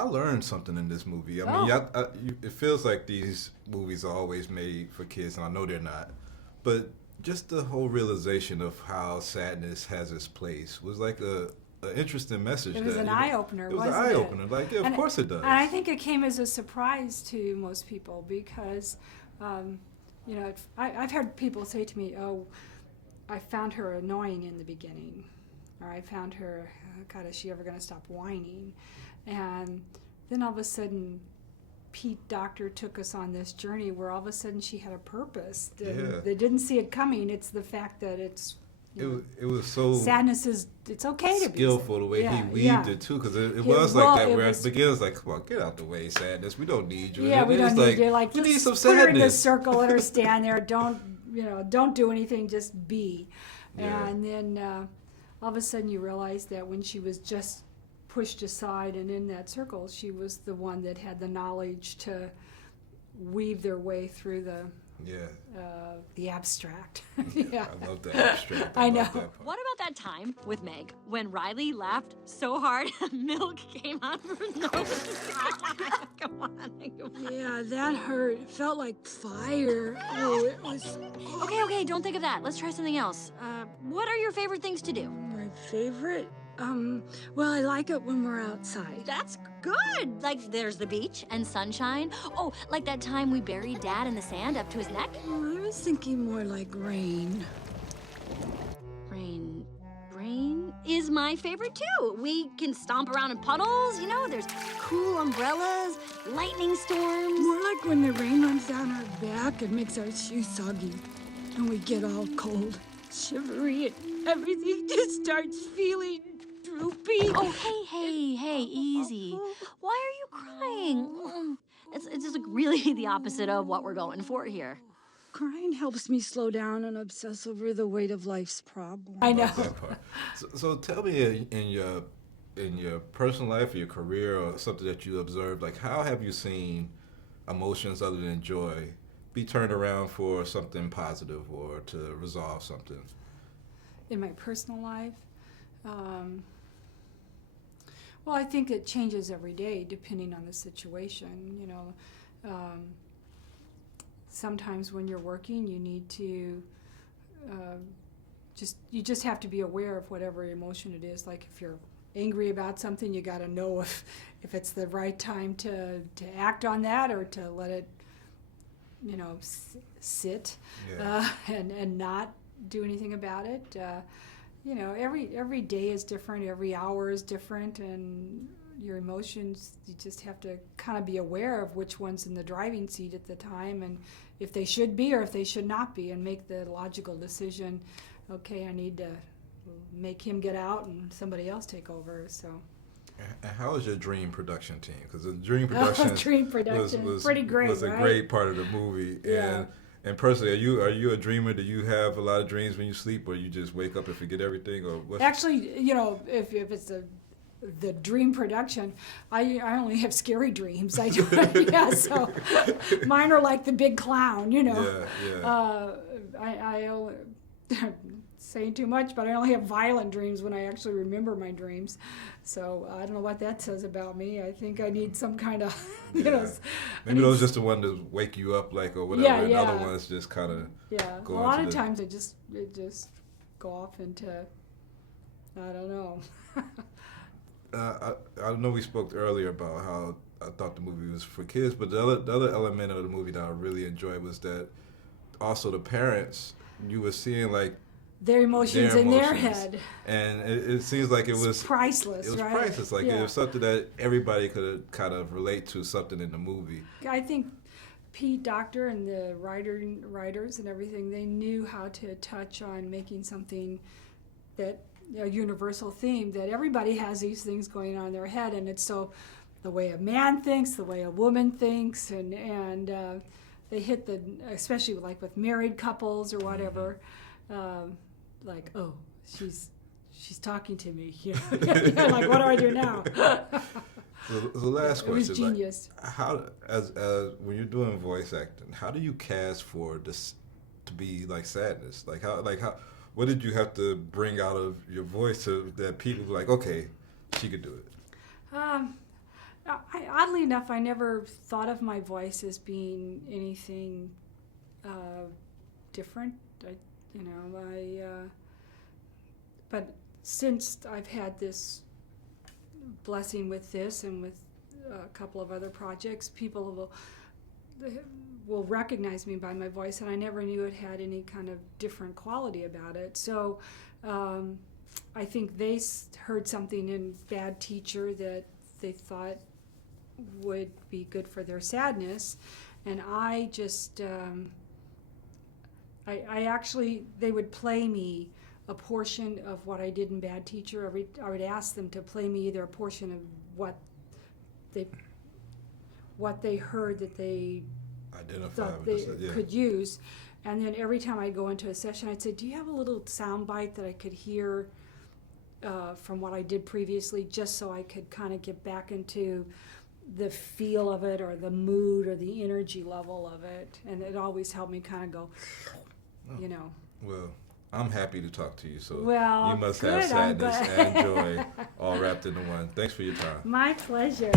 I learned something in this movie. I mean, it feels like these movies are always made for kids, and I know they're not. But just the whole realization of how sadness has its place was like a interesting message. It was an eye opener. It was an eye opener. Like, yeah, of course it does. And I think it came as a surprise to most people because, I've heard people say to me, "Oh, I found her annoying in the beginning," or "I found her, God, is she ever going to stop whining?" And then all of a sudden, Pete Docter took us on this journey where all of a sudden she had a purpose. They didn't see it coming. It's the fact that it's it was so sadness is it's okay to be skillful the way he weaved it too, because it was like that where it begins like, come on, get out the way, sadness. We don't need you. Yeah, we don't need you. Like, we need some put her in the sadness. circle, let her stand there. Don't do anything. Just be. Yeah. And then all of a sudden you realize that when she was just pushed aside and in that circle, she was the one that had the knowledge to weave their way through the abstract. Yeah. I love that abstract. I know. What about that time with Meg when Riley laughed so hard milk came out of her nose? Come on. Yeah, that hurt. It felt like fire. Oh, it was... Okay, don't think of that. Let's try something else. What are your favorite things to do? My favorite? Well, I like it when we're outside. That's good. Like, there's the beach and sunshine. Oh, like that time we buried Dad in the sand up to his neck? Oh, I was thinking more like rain. Rain is my favorite, too. We can stomp around in puddles, there's cool umbrellas, lightning storms. More like when the rain runs down our back and makes our shoes soggy. And we get all cold, shivery, and everything just starts feeling droopy. Oh, hey, easy. Why are you crying? It's just really the opposite of what we're going for here. Crying helps me slow down and obsess over the weight of life's problems. I know. So tell me, in your personal life, or your career, or something that you observed, like, how have you seen emotions other than joy be turned around for something positive or to resolve something? In my personal life, well, I think it changes every day depending on the situation. Sometimes when you're working, you need to just have to be aware of whatever emotion it is. Like, if you're angry about something, you got to know if it's the right time to act on that or to let it sit and not do anything about it. Every day is different, every hour is different, and your emotions, you just have to kind of be aware of which one's in the driving seat at the time and if they should be or if they should not be, and make the logical decision, okay, I need to make him get out and somebody else take over. So. And how is your dream production team? Because the dream production, was pretty great. Was a great part of the movie. Yeah. And personally, are you a dreamer? Do you have a lot of dreams when you sleep, or you just wake up and forget everything? Or what? Actually, if it's the dream production, I only have scary dreams. I do. Yeah, so mine are like the big clown. Yeah. I saying too much, but I only have violent dreams when I actually remember my dreams. So I don't know what that says about me. I think I need some kind of, Maybe those just the one to wake you up, like, or whatever. And other ones just kind of go. A lot of times it just go off into, I don't know. I know we spoke earlier about how I thought the movie was for kids, but the other element of the movie that I really enjoyed was that also the parents, you were seeing like their emotions in their head, and it seems like it was priceless. It was priceless. Like, it was something that everybody could kind of relate to, something in the movie. I think Pete Docter and the writers and everything, they knew how to touch on making something that a universal theme, that everybody has these things going on in their head, and it's so the way a man thinks, the way a woman thinks, and they hit especially like with married couples or whatever. Like, oh, she's talking to me. Like, what do I do now? The last question is genius. Like, how, as when you're doing voice acting, how do you cast for this to be like sadness? Like how what did you have to bring out of your voice that people were like, okay, she could do it? Oddly enough, I never thought of my voice as being anything different. But since I've had this blessing with this and with a couple of other projects, people will recognize me by my voice, and I never knew it had any kind of different quality about it. So I think they heard something in Bad Teacher that they thought would be good for their sadness, and I just I actually, they would play me a portion of what I did in Bad Teacher. I would ask them to play me either a portion of what they heard that they thought they could use, and then every time I'd go into a session, I'd say, do you have a little sound bite that I could hear from what I did previously, just so I could kind of get back into the feel of it or the mood or the energy level of it. And it always helped me kind of go, Well, I'm happy to talk to you, so well, you must good, have sadness and joy all wrapped into one. Thanks for your time. My pleasure.